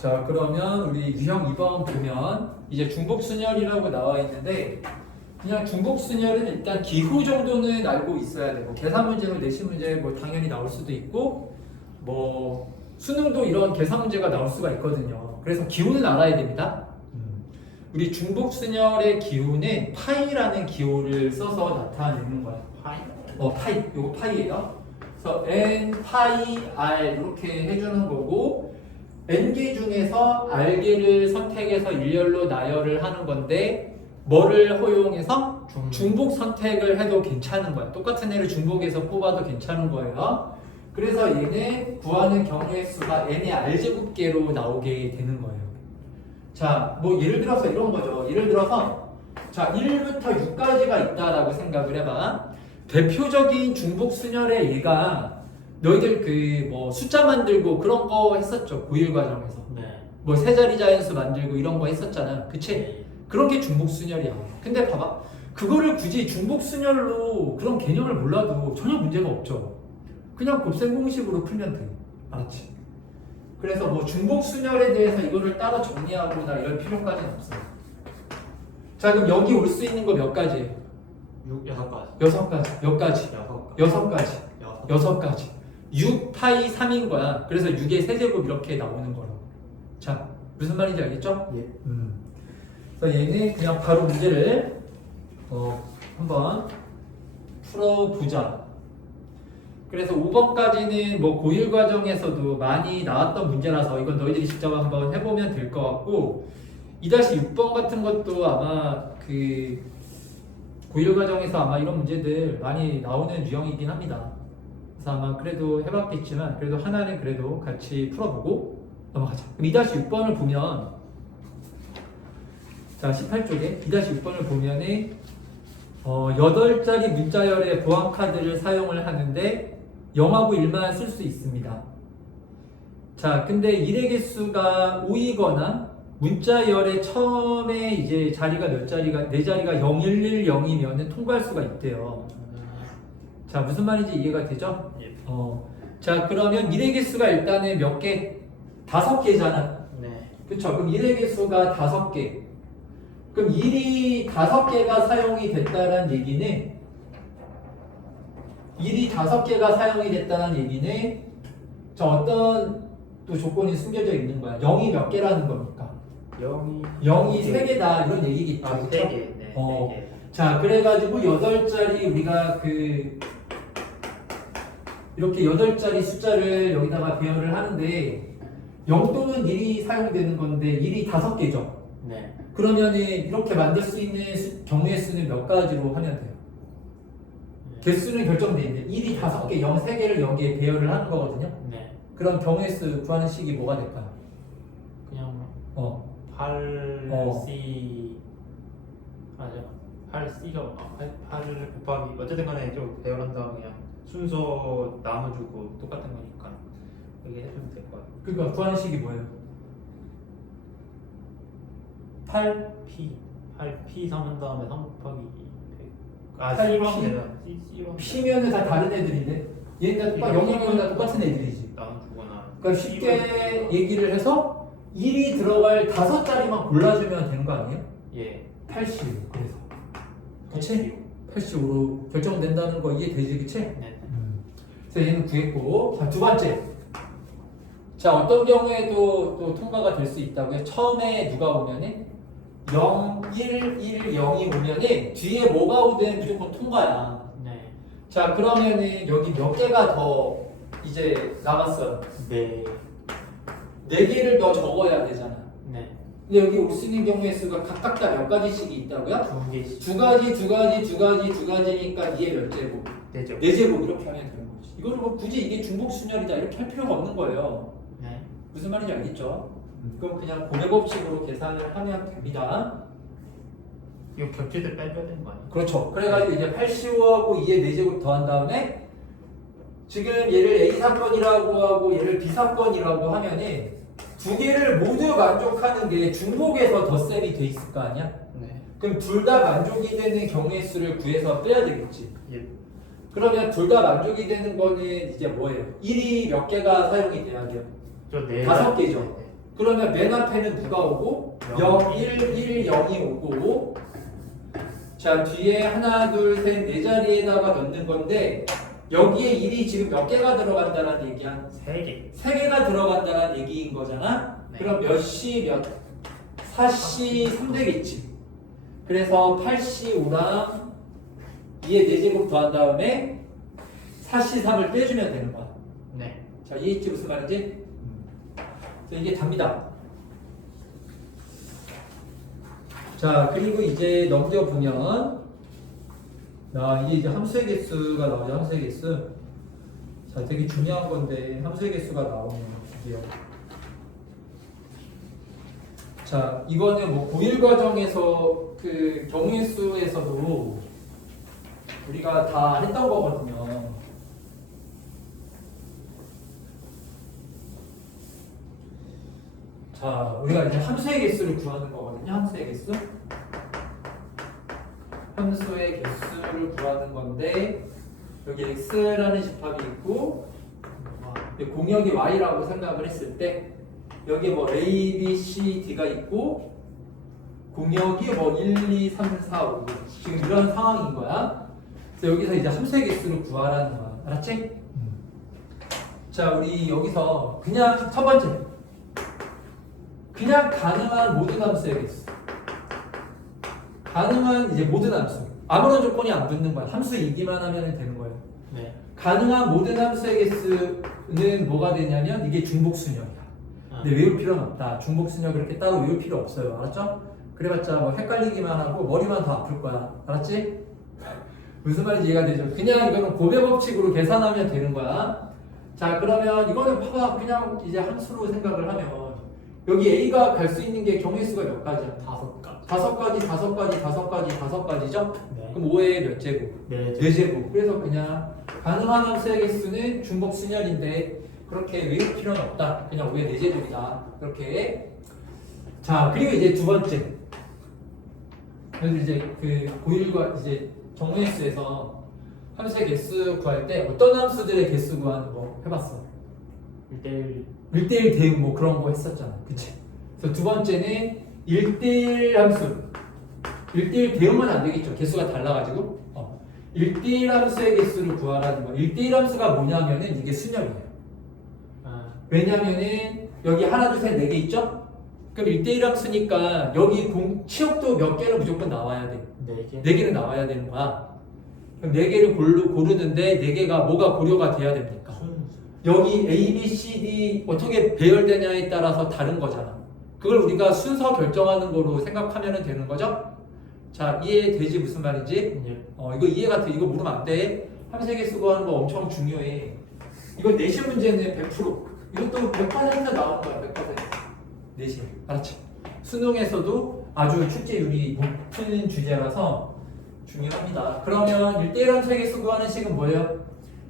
자, 그러면 우리 유형 2번 보면 이제 중복순열이라고 나와 있는데 그냥 중복순열은 일단 기후 정도는 알고 있어야 되고 계산 문제로 내신 문제 뭐 당연히 나올 수도 있고 뭐 수능도 이런 계산 문제가 나올 수가 있거든요. 그래서 기호는 알아야 됩니다. 우리 중복순열의 기호는 파이라는 기호를 써서 나타내는 거야. 파이? 파이. 요거 파이예요. 그래서 n 파이 r 이렇게 해주는 거고 n개 중에서 r개를 선택해서 일렬로 나열을 하는 건데 뭐를 허용해서 중복 선택을 해도 괜찮은 거야. 똑같은 애를 중복해서 뽑아도 괜찮은 거예요. 그래서 얘네 구하는 경우의 수가 n의 r제곱계로 나오게 되는 거예요. 자, 뭐 예를 들어서 이런 거죠. 예를 들어서 자 1부터 6까지가 있다라고 생각을 해봐. 대표적인 중복순열의 얘가 너희들 그 뭐 숫자 만들고 그런 거 했었죠. 고1 과정에서. 네. 뭐 세 자리 자연수 만들고 이런 거 했었잖아. 그치? 네. 그런 게 중복순열이야. 근데 봐봐. 그거를 굳이 중복순열로 그런 개념을 몰라도 전혀 문제가 없죠. 그냥 곱셈 공식으로 풀면 돼. 알았지? 그래서 뭐 중복순열에 대해서 이거를 따로 정리하거나 이럴 필요까지는 없어요. 자, 그럼 여기 올 수 있는 거 몇 가지예요? 6가지. 6가지. 몇 가지? 6가지. 6가지. 6 파이 3인 거야. 그래서 6의 세제곱 이렇게 나오는 거라고. 자, 무슨 말인지 알겠죠? 예. 그래서 얘는 그냥 바로 문제를 한번 풀어보자. 그래서 5번까지는 뭐 고1 과정에서도 많이 나왔던 문제라서 이건 너희들이 직접 한번 해보면 될 것 같고 2-6번 같은 것도 아마 그 고1 과정에서 아마 이런 문제들 많이 나오는 유형이긴 합니다. 그래서 아마 그래도 해봤겠지만 그래도 하나는 그래도 같이 풀어보고 넘어가자. 그럼 2-6번을 보면 자 18쪽에 2-6번을 보면은 8자리 문자열의 보안카드를 사용을 하는데 0하고 1만 쓸 수 있습니다. 자, 근데 1의 개수가 5이거나 문자열의 처음에 이제 자리가 몇 자리가, 네 자리가 0110이면 통과할 수가 있대요. 자, 무슨 말인지 이해가 되죠? 예. 자, 그러면 1의 개수가 일단은 몇 개? 5개잖아. 네. 그쵸? 그럼 1의 개수가 5개. 그럼 1이 5개가 사용이 됐다는 얘기는 1이 5개가 사용이 됐다는 얘기는 저 어떤 또 조건이 숨겨져 있는 거야. 0이 몇 개라는 겁니까? 0이 3개다 이런 얘기겠죠. 아, 그쵸? 3개. 네. 3개. 자, 그래가지고 8자리 우리가 이렇게 8자리 숫자를 여기다가 배열을 하는데 0 또는 1이 사용되는 건데 1이 5개죠. 네. 그러면은 이렇게 만들 수 있는 경우의 수는 몇 가지로 하면 돼요? 개수는 결정돼 있는데 1이 5개, 0 3개를 여기에 배열을 하는 거거든요. 네. 그럼 경우의 수 구하는 식이 뭐가 될까요? 그냥 8C 맞아. 8C가 8 곱하기 어쨌든 간에 좀 배열한 다음에 그냥 순서 나눠주고 똑같은 거니까 이게 해주면 될 것 같아요. 그러니까 구하는 식이 뭐예요? 8P 3한 다음에 3 곱하기 100. 아, 8P? C로 되면 C로 P면은 다 다른 애들인데 얘는 다 0이면 다 똑같은 애들이지. 나눠주거나. 그러니까 쉽게 얘기를 해서 1이 들어갈 5자리만 골라주면 되는 거 아니에요? 예. 85 그래서 그치? 85로 결정된다는 거 이해되지 그치? 네. 그래서 얘는 구했고 자 2번째 자 어떤 경우에도 또 통과가 될 수 있다고요? 처음에 누가 오면은 0, 1, 1, 0이 오면은 뒤에 뭐가 오든 무조건 통과야. 네. 자 그러면은 여기 몇 개가 더 이제 남았어요? 네. 4개를 더 적어야 되잖아. 네. 근데 여기 올 수 있는 경우의 수가 각각 다 몇 가지씩 있다고요? 2개씩. 2가지니까 2의 몇 제곱? 되죠. 4제곱 이렇게 하면 되는 거지. 이거를 뭐 굳이 이게 중복순열이다 이렇게 할 필요가 없는 거예요. 네. 무슨 말인지 알겠죠? 그럼 그냥 고백법칙으로 계산을 하면 됩니다. 이거 겹치들 빼줘야 되는 거 아니에요? 그렇죠. 그래가지고 이제 85하고 2의 4제곱 더한 다음에 지금 얘를 A 사건이라고 하고 얘를 B 사건이라고 하면은 두 개를 모두 만족하는 게 중복에서 덧셈이 돼 있을 거 아니야? 네. 그럼 둘 다 만족이 되는 경우의 수를 구해서 빼야 되겠지. 예. 그러면 둘 다 만족이 되는 거는 이제 뭐예요? 1이 몇 개가 사용이 돼야 돼요? 저 네. 5개죠. 그러면 맨 앞에는 누가 오고? 0, 1, 1, 0이 오고 자 뒤에 하나, 둘, 셋, 네 자리에다가 넣는 건데 여기에 1이 지금 몇 개가 들어간다는 얘기야? 3개. 3개가 들어간다는 얘기인 거잖아? 네. 그럼 몇 시 몇? 4시 3되겠지. 그래서 8시 5랑 2의 4제곱 더한 다음에 4시 3을 빼주면 되는 거야. 네. 자, 이해했지 무슨 말인지? 자, 이게 답니다. 자, 그리고 이제 넘겨보면 이게 이제 함수의 개수가 나오죠. 함수의 개수. 자, 되게 중요한 건데 함수의 개수가 나오면 드디어. 자, 이거는 뭐 고1 과정에서 그 경우의 수에서도 우리가 다 했던 거거든요. 자, 우리가 이제 함수의 개수를 구하는 거거든요. 함수의 개수. 함수의 개수를 구하는 건데 여기 x라는 집합이 있고 공역이 y라고 생각을 했을 때 여기 뭐 a, b, c, d가 있고 공역이 뭐 1, 2, 3, 4, 5 지금 이런 상황인 거야. 그래서 여기서 이제 함수의 개수를 구하라는 거야. 알았지? 자, 우리 여기서 그냥 첫 번째 그냥 가능한 모든 함수의 개수. 가능한 이제 모든 함수. 아무런 조건이 안 붙는 거야. 함수이기만 하면 되는 거예요. 네. 가능한 모든 함수의 개수는 뭐가 되냐면 이게 중복순역이야. 근데 외울 필요는 없다. 중복순역 그렇게 따로 외울 필요 없어요. 알았죠? 그래봤자 뭐 헷갈리기만 하고 머리만 더 아플 거야. 알았지? 무슨 말인지 이해가 되죠? 그냥 이거는 고배 법칙으로 계산하면 되는 거야. 자, 그러면 이거는 봐봐. 그냥 이제 함수로 생각을 하면 여기 A가 갈 수 있는 게 경우의 수가 몇 가지야? 5가지. 5가지죠? 네. 그럼 5의 몇 제곱? 네. 4제곱. 그래서 그냥 가능한 함수의 개수는 중복순열인데 그렇게 외울 필요는 없다. 그냥 5의 4제곱이다. 그렇게. 자, 그리고 이제 두 번째. 그래서 이제 그 고1과 이제 경우의 수에서 함수의 개수 구할 때 어떤 함수들의 개수 구하는 거 해봤어? 1대1. 1대1 대응 뭐 그런 거 했었잖아. 그치? 그래서 두 번째는 1대1 함수. 1대1 대응은 안 되겠죠. 개수가 달라가지고. 1대1 함수의 개수를 구하라는 거. 1대1 함수가 뭐냐면은 이게 순열이에요. 왜냐면은 여기 하나, 둘, 셋, 네 개 있죠? 그럼 1대1 함수니까 여기 치역도 몇 개는 무조건 나와야 돼. 4개. 4개는 나와야 되는 거야. 그럼 4개를 고르는데 4개가 뭐가 고려가 돼야 됩니까? 순수. 여기 A, B, C, D 어떻게 배열되냐에 따라서 다른 거잖아. 그걸 우리가 순서 결정하는 거로 생각하면 되는 거죠? 자, 이해되지 무슨 말인지? 네. 이거 이해가 돼. 이거 모르면 안 돼. 함수의 개수 구하는 거 엄청 중요해. 이거 내신 문제는 100%. 이것도 100% 나오는 거야. 100%. 내신. 알았지? 수능에서도 아주 출제율이 높은 주제라서 중요합니다. 그러면 1대1 함수의 개수 구하는 식은 뭐예요?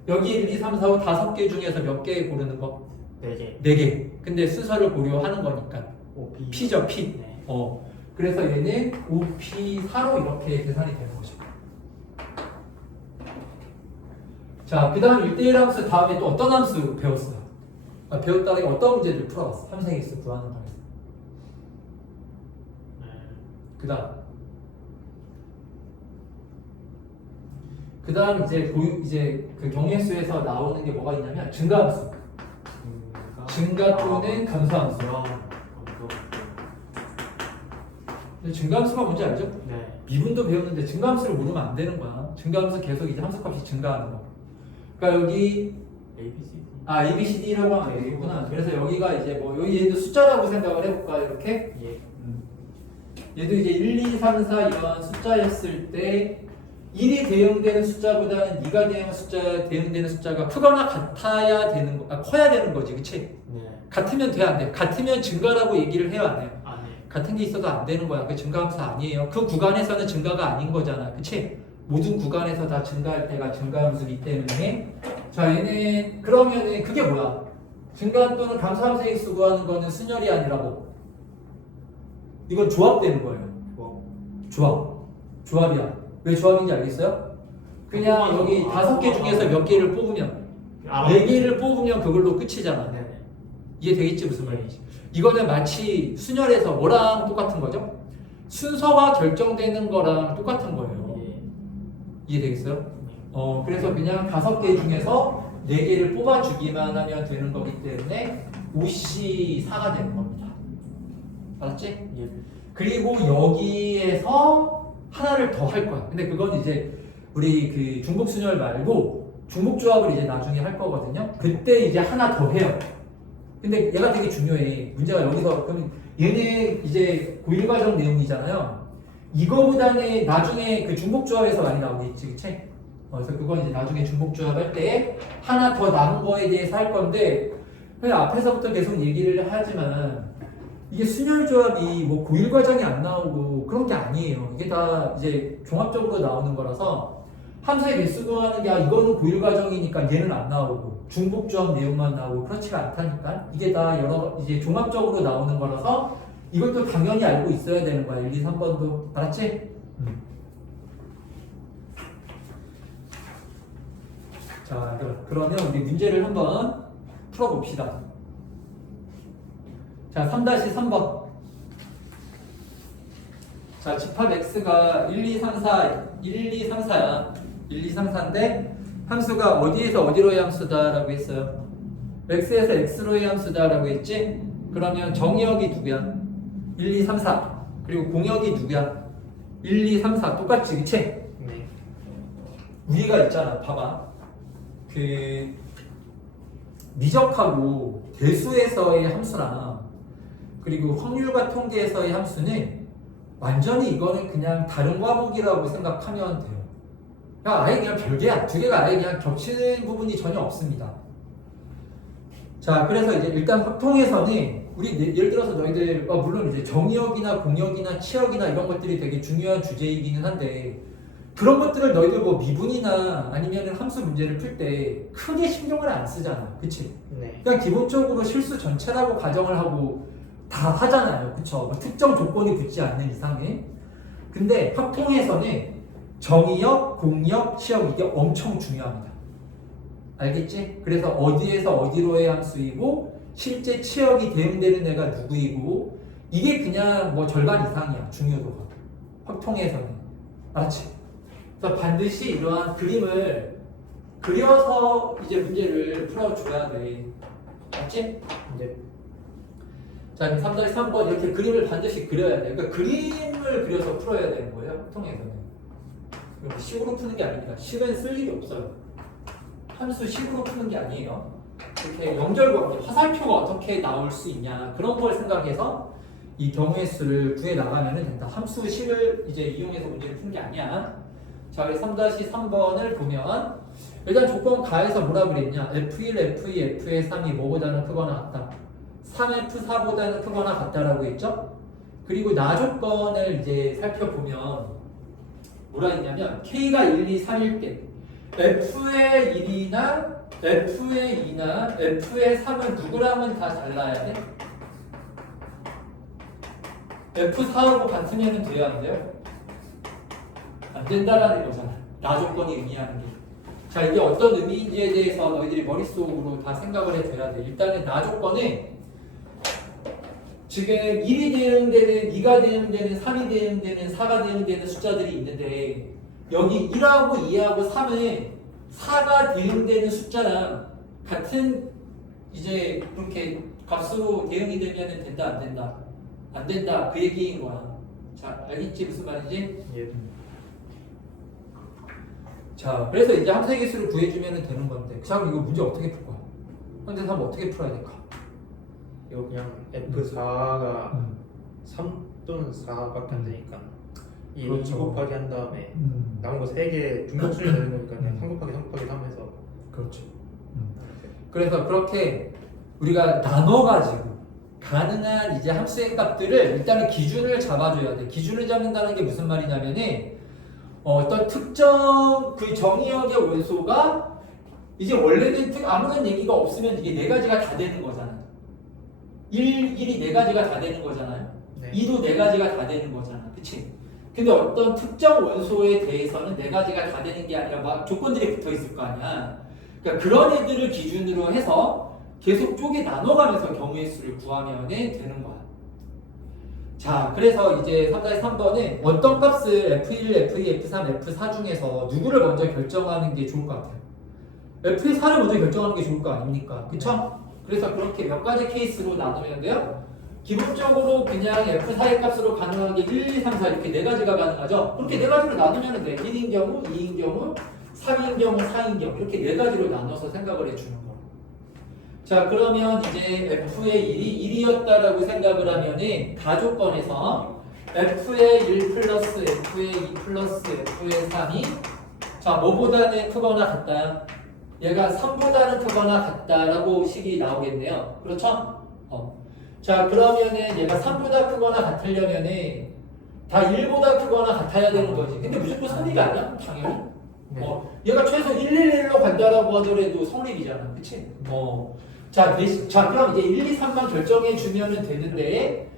여기 1, 2, 3, 4, 5 5개 중에서 몇 개 고르는 거? 4개. 4개. 근데 순서를 고려하는 거니까. OP. P죠, P. 네. 그래서 얘는 OP4로 이렇게 계산이 되는 거죠. 자, 그 다음 1대1 함수 다음에 또 어떤 함수 배웠어요? 배웠다가 어떤 문제를 풀어봤어? 함수의 개수 구하는 방에서. 그 다음 이제 그 경우의 수에서 나오는 게 뭐가 있냐면 증가함수. 증가 또는 감소함수. 근데 증가함수가 뭔지 알죠? 네. 미분도 배웠는데 증가함수를 모르면 안 되는 거야. 증가함수 계속 이제 함수값이 증가하는 거. 그러니까 여기 ABCD. A, B, C, D라고 하면 되겠구나. 그래서 여기가 이제 뭐 여기 얘도 숫자라고 생각을 해볼까 이렇게. 예. 얘도 이제 1, 2, 3, 4 이런 숫자였을 때 1이 대응되는 숫자보다는 2가 대응되는 숫자가 크거나 같아야 되는 거, 커야 되는 거지, 그치? 네. 같으면 돼, 안 돼? 같으면 증가라고 얘기를 해요, 안 해요? 안 해. 같은 게 있어도 안 되는 거야. 그 증가함수 아니에요. 그 구간에서는 증가가 아닌 거잖아, 그치? 모든 구간에서 다 증가할 때가 증가함수이기 때문에 자, 얘는 그러면은 그게 뭐야? 증가함 또는 감소함수의 개수 구하는 거는 순열이 아니라 뭐? 이건 조합되는 거예요. 조합이야. 왜 조합인지 알겠어요? 그냥 여기 5개 중에서 몇 개를 뽑으면 4개를 뽑으면 그걸로 끝이잖아. 네. 이해되겠지 무슨 말인지. 이거는 마치 순열에서 뭐랑 똑같은 거죠? 순서가 결정되는 거랑 똑같은 거예요. 예. 이해되겠어요? 그래서 그냥 5개 중에서 4개를 뽑아주기만 하면 되는 거기 때문에 5C4가 되는 겁니다. 알았지? 예. 그리고 여기에서 하나를 더 할 거야. 근데 그건 이제 우리 그 중복순열 말고 중복조합을 이제 나중에 할 거거든요. 그때 이제 하나 더 해요. 근데 얘가 되게 중요해. 문제가 여기서 그러면 얘네 이제 고1 과정 내용이잖아요. 이거보다는 나중에 그 중복조합에서 많이 나오겠지, 그치? 그래서 그건 이제 나중에 중복조합 할 때 하나 더 남은 거에 대해서 할 건데 그냥 앞에서부터 계속 얘기를 하지만 이게 순열조합이 뭐 고1 과정이 안 나오고 그런 게 아니에요. 이게 다 이제 종합적으로 나오는 거라서 함수의 개수 구하는 게 이거는 고1 과정이니까 얘는 안 나오고 중복조합 내용만 나오고 그렇지가 않다니까. 이게 다 여러 이제 종합적으로 나오는 거라서 이것도 당연히 알고 있어야 되는 거야. 1, 2, 3번도. 알았지? 자, 그러면 우리 문제를 한번 풀어봅시다. 자, 3-3번. 자, 집합 x가 1, 2, 3, 4, 1, 2, 3, 4야. 1, 2, 3, 4인데 함수가 어디에서 어디로의 함수다라고 했어요? x에서 x로의 함수다라고 했지? 그러면 정의역이 누구야? 1, 2, 3, 4. 그리고 공역이 누구야? 1, 2, 3, 4. 똑같지, 그치? 네. 위가 있잖아. 봐봐. 그 미적하고 대수에서의 함수랑 그리고 확률과 통계에서의 함수는 완전히 이거는 그냥 다른 과목이라고 생각하면 돼요. 그러니까 아예 그냥 별개야. 두 개가 아예 그냥 겹치는 부분이 전혀 없습니다. 자, 그래서 이제 일단 확통에서는 우리 예를 들어서 너희들 물론 이제 정의역이나 공역이나 치역이나 이런 것들이 되게 중요한 주제이기는 한데 그런 것들을 너희들 뭐 미분이나 아니면 함수 문제를 풀 때 크게 신경을 안 쓰잖아. 그치? 네. 그냥 기본적으로 실수 전체라고 가정을 하고 다 하잖아요. 그쵸? 뭐 특정 조건이 붙지 않는 이상에. 근데 확통에서는 정의역, 공역, 치역 이게 엄청 중요합니다. 알겠지? 그래서 어디에서 어디로의 함수이고 실제 치역이 대응되는 애가 누구이고 이게 그냥 뭐 절반 이상이야. 중요도가. 확통에서는. 알았지? 그래서 반드시 이러한 그림을 그려서 이제 문제를 풀어줘야 돼. 맞지? 네. 자, 3-3번 이렇게 그림을 반드시 그려야 돼. 그러니까 그림을 그려서 풀어야 되는 거예요. 확통에서는. 식으로 푸는 게 아닙니다. 식은 쓸 일이 없어요. 함수 식으로 푸는 게 아니에요. 이렇게 연결과 화살표가 어떻게 나올 수 있냐 그런 걸 생각해서 이 경우의 수를 구해 나가면 된다. 함수 식을 이제 이용해서 문제를 푸는 게 아니야. 자, 3-3번을 보면 일단 조건 가에서 뭐라 그랬냐? F1, F2, F의 3이 뭐보다는 크거나 같다. 3F4보다는 크거나 같다라고 했죠? 그리고 나 조건을 이제 살펴보면 뭐라 했냐면 K가 1, 2, 3일 때 F의 1이나 F의 2나 F의 3은 누구랑은 다 달라야 돼? F4하고 같으면 돼야 안 돼요? 안 된다라는 거잖아. 나 조건이 의미하는 게. 자, 이게 어떤 의미인지에 대해서 너희들이 머릿속으로 다 생각을 해줘야 돼. 일단은 나 조건은 지금 1이 대응되는, 2가 대응되는, 3이 대응되는, 4가 대응되는 숫자들이 있는데 여기 1하고 2하고 3은 4가 대응되는 숫자랑 같은 이제 그렇게 값으로 대응이 되면 된다 안 된다? 안 된다. 그 얘기인 거야. 자, 알겠지? 무슨 말인지? 예. 자, 그래서 이제 함수의 개수를 구해주면 되는 건데 자, 그럼 이거 문제 어떻게 풀 거야? 현재 3 어떻게 풀어야 될까? 이거 그냥 F4가 3 또는 4밖에 안 되니까 이 그렇죠. 2 곱하기 한 다음에 남은 거 3개 중복순이 되는 거니까 그냥 3 곱하기 3 곱하기 3 해서 그렇죠. 그래서 그렇게 우리가 나눠가지고 가능한 이제 함수의 값들을 일단은 기준을 잡아줘야 돼. 기준을 잡는다는 게 무슨 말이냐면은 어떤 특정 그 정의역의 원소가 이제 원래는 아무런 얘기가 없으면 이게 네 가지가 다 되는 거잖아. 1이 네 가지가 다 되는 거잖아요. 네. 2도 네 가지가 다 되는 거잖아. 그치? 근데 어떤 특정 원소에 대해서는 네 가지가 다 되는 게 아니라 막 조건들이 붙어 있을 거 아니야. 그러니까 그런 애들을 기준으로 해서 계속 쪼개 나눠가면서 경우의 수를 구하면 되는 거야. 자, 그래서 이제 3-3번은 어떤 값을 F1, F2, F3, F4 중에서 누구를 먼저 결정하는 게 좋을 것 같아요? F4를 먼저 결정하는 게 좋을 거 아닙니까? 그쵸? 그래서 그렇게 몇 가지 케이스로 나누면 돼요. 기본적으로 그냥 F4의 값으로 가능한 게 1, 2, 3, 4 이렇게 네 가지가 가능하죠? 그렇게 네 가지로 나누면 돼. 1인 경우, 2인 경우, 3인 경우, 4인 경우 이렇게 네 가지로 나눠서 생각을 해주는 거. 자, 그러면 이제 F의 1이 1이었다라고 생각을 하면은 가조건에서 F의 1 플러스 F의 2 플러스 F의 3이 자, 뭐보다는 크거나 같다요? 얘가 3보다는 크거나 같다라고 식이 나오겠네요. 그렇죠? 자, 그러면은 얘가 3보다 크거나 같으려면은 다 1보다 크거나 같아야 되는 거지. 근데 무조건 성립이 아니야? 당연히. 네. 얘가 최소 111로 간다라고 하더라도 성립이잖아. 그치? 자, 그럼 이제 1, 2, 3만 결정해 주면 되는데,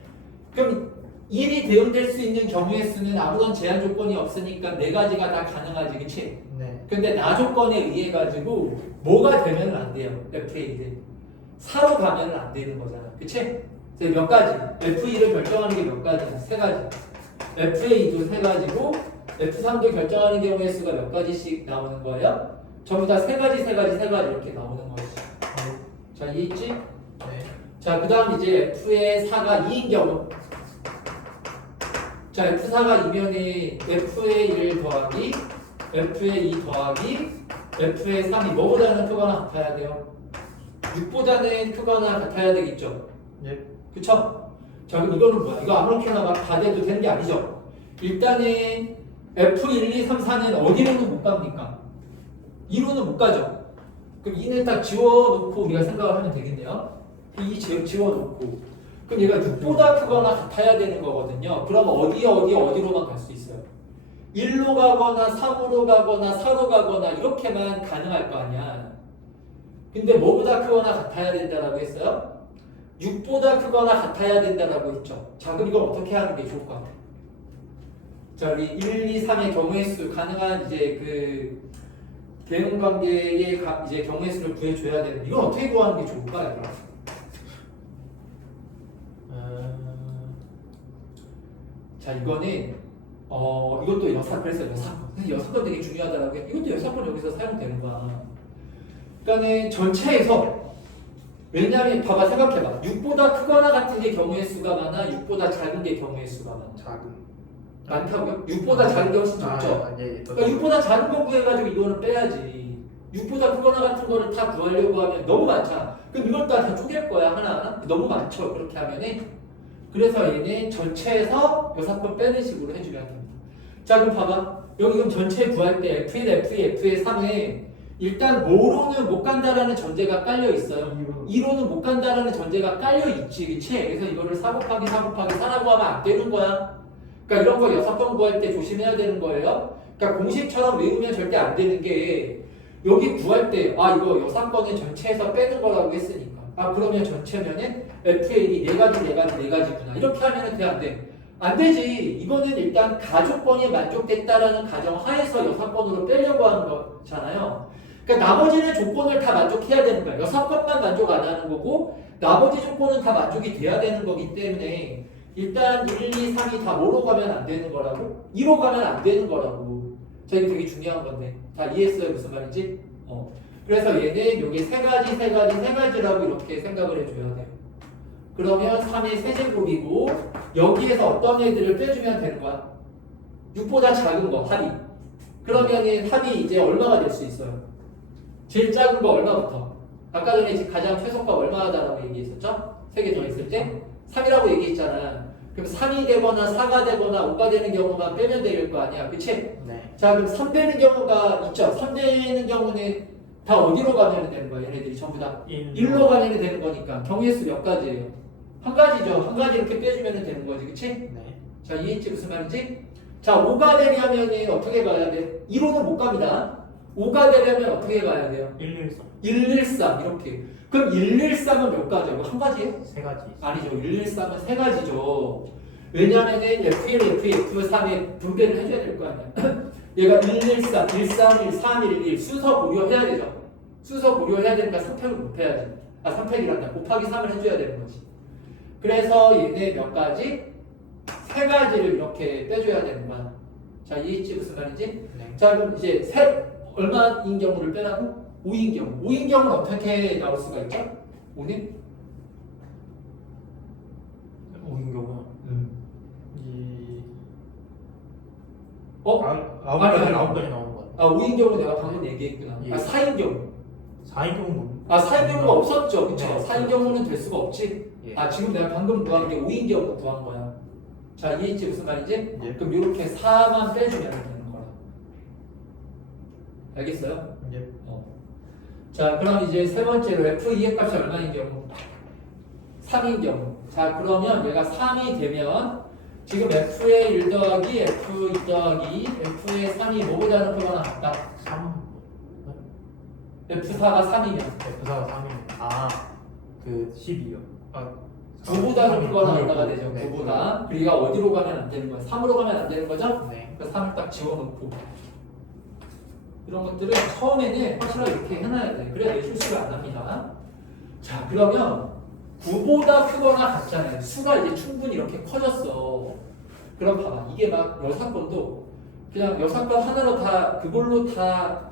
그럼 1이 대응될 수 있는 경우의 수는 아무런 제한 조건이 없으니까 네 가지가 다 가능하지, 그치? 네. 근데 나 조건에 의해 가지고 뭐가 되면 안 돼요, F2는. 4로 가면 안 되는 거잖아, 그치? 그래서 몇 가지, F2를 결정하는 게 몇 가지야? 세 가지. F2도 세 가지고, F3도 결정하는 경우의 수가 몇 가지씩 나오는 거예요? 전부 다 세 가지 이렇게 나오는 거지. 자, 이해했지? 네. 자, 그 다음 이제 F의 4가 2인 경우. 자, F4가 2면은 F의 1 더하기, F의 2 더하기, F의 3이 뭐보다는 크거나 같아야 돼요? 6보다는 크거나 같아야 되겠죠? 예. 그쵸? 자, 그럼 이거는 뭐야? 이거 아무렇게나 막 다 돼도 되는 게 아니죠? 일단은 F1, 2, 3, 4는 어디로는 못 갑니까? 2로는 못 가죠? 그럼 2는 딱 지워놓고 우리가 생각을 하면 되겠네요. 2 지워놓고. 그럼 얘가 6보다 크거나 같아야 되는 거거든요. 그럼 어디로만 갈 수 있어요? 1로 가거나 3으로 가거나 4로 가거나 이렇게만 가능할 거 아니야. 근데 뭐보다 크거나 같아야 된다라고 했어요? 6보다 크거나 같아야 된다라고 했죠. 자, 그럼 이걸 어떻게 하는 게 좋을 것 같아요? 자, 우리 1, 2, 3의 경우의 수 가능한 이제 그 대응 관계의 이제 경우의 수를 구해줘야 되는데 이건 어떻게 구하는 게 좋을까요? 자, 이거는 이것도 그래서 여사건 되게 중요하더라고요. 이것도 여사건 여기서 사용되는 거야. 그러니까는 전체에서 왜냐하면 봐봐 생각해봐. 6보다 크거나 같은 게 경우의 수가 많아, 6보다 작은 게 경우의 수가 많아. 작은. 많다고요? 6보다 작은 게 훨씬 적죠. 예. 그러니까 6보다 작은 거 구해가지고 이거는 빼야지. 6보다 크거나 같은 거를 다 구하려고 하면 너무 많잖아. 그럼 이걸 다 쪼갤 거야 하나하나. 너무 많죠. 그렇게 하면은. 그래서 얘는 전체에서 여사건 빼는 식으로 해주면 됩니다. 자, 그럼 봐봐. 여기 그럼 전체 구할 때 F1, F2, F의 3에 일단 뭐로는 못 간다라는 전제가 깔려 있어요. 2로는 못 간다라는 전제가 깔려 있지, 그치? 그래서 이거를 4 곱하기 4 곱하기 4라고 하면 안 되는 거야. 그러니까 이런 거 여사건 구할 때 조심해야 되는 거예요. 그러니까 공식처럼 외우면 절대 안 되는 게 여기 구할 때 이거 여사건을 전체에서 빼는 거라고 했으니까 그러면 전체면은 F1이 네 가지구나 이렇게 하면은 돼, 안 돼? 안 되지. 이거는 일단 가조건이 만족됐다라는 가정 하에서 여사건으로 빼려고 하는 거잖아요. 그러니까 나머지는 조건을 다 만족해야 되는 거야. 여사건만 만족 안 하는 거고 나머지 조건은 다 만족이 돼야 되는 거기 때문에 일단 1, 2, 3이 다 뭐로 가면 안 되는 거라고? 2로 가면 안 되는 거라고. 자, 이게 되게 중요한 건데 다 이해했어요? 무슨 말인지? 그래서 얘는 여기 세 가지라고 이렇게 생각을 해줘야 돼요. 그러면 3의 세제곱이고 여기에서 어떤 애들을 빼주면 되는 거야? 6보다 작은 거 합이. 그러면은 합이 이제 얼마가 될 수 있어요? 제일 작은 거 얼마부터? 아까 전에 가장 최소값 얼마다라고 얘기했었죠? 3개 더 있을 때 3이라고 얘기했잖아. 그럼 3이 되거나 4가 되거나 5가 되는 경우만 빼면 될 거 아니야, 그치? 네. 자, 그럼 3 되는 경우가 있죠? 3 되는 경우는 다 어디로 가면 되는 거야? 얘네들이 전부 다 1로 가면 되는 거니까 경우의 수 몇 가지예요? 한 가지죠. 한 가지 이렇게 빼주면 되는 거지, 그치? 네. 자, 이해했지? 무슨 말인지? 자, 5가 되려면 어떻게 가야 돼? 1호는 못 갑니다. 5가 되려면 어떻게 가야 돼요? 113. 113 이렇게. 그럼 113은 몇 가지야? 이거 한 가지예요? 세 가지. 아니죠. 113은 세 가지죠. 왜냐면은 F1, F2, F3에 분배를 해줘야 될 거 아니야. 얘가 113, 131, 311 순서 고려해야 되죠. 순서 고려해야 되니까 선택을 못 해야지. 아 3팩이란다. 곱하기 3을 해줘야 되는 거지. 그래서 얘네 몇 가지? 세 가지를 이렇게 빼줘야 되는 거야. 자 이해했지 무슨 말인지? 네. 자 그럼 이제 얼마인 경우를 빼라고? 5인 경우. 5인 경우는 어떻게 나올 수가 있죠? 5는? 5인 경우 이 어? 아홉 아니, 가지 아니. 아홉 가지 나오는 거 같아. 아 5인 경우 내가 방금 얘기했구나. 예. 아 4인 경우. 4인 경우 뭐? 아 4인 경우가 없었죠. 그쵸? 네, 4인 경우는 될 수가 없지. 예. 아 지금 내가 방금 구한 게 5인 경우 구한 거야. 자 이해했지 무슨 말인지? 예. 그럼 이렇게 4만 빼주면 되는 거야. 알겠어요? 예. 자 그럼 이제 세 번째로 F2의 값이 얼마인 경우? 3인 경우. 자 그러면 얘가 3이 되면 지금 F의 1 더하기 F2 더하기 F의 3이 뭐보다는 크거나 같다. 3 F4가 3이면 F4가 3이면 그 12요. 아 9보다는 크거나 같다가 되죠. 네. 9보다. 그리가 어디로 가면 안 되는 거야? 3으로 가면 안 되는 거죠? 네. 그 3을 딱 지워놓고 이런 것들을 처음에는 확실하게 이렇게 해놔야 돼. 그래야 내 실수를 안 합니다. 자 그러면 9보다 크거나 같잖아요. 수가 이제 충분히 이렇게 커졌어. 그럼 봐봐. 이게 막 여사건도 그냥 여사건 하나로 다 그걸로 다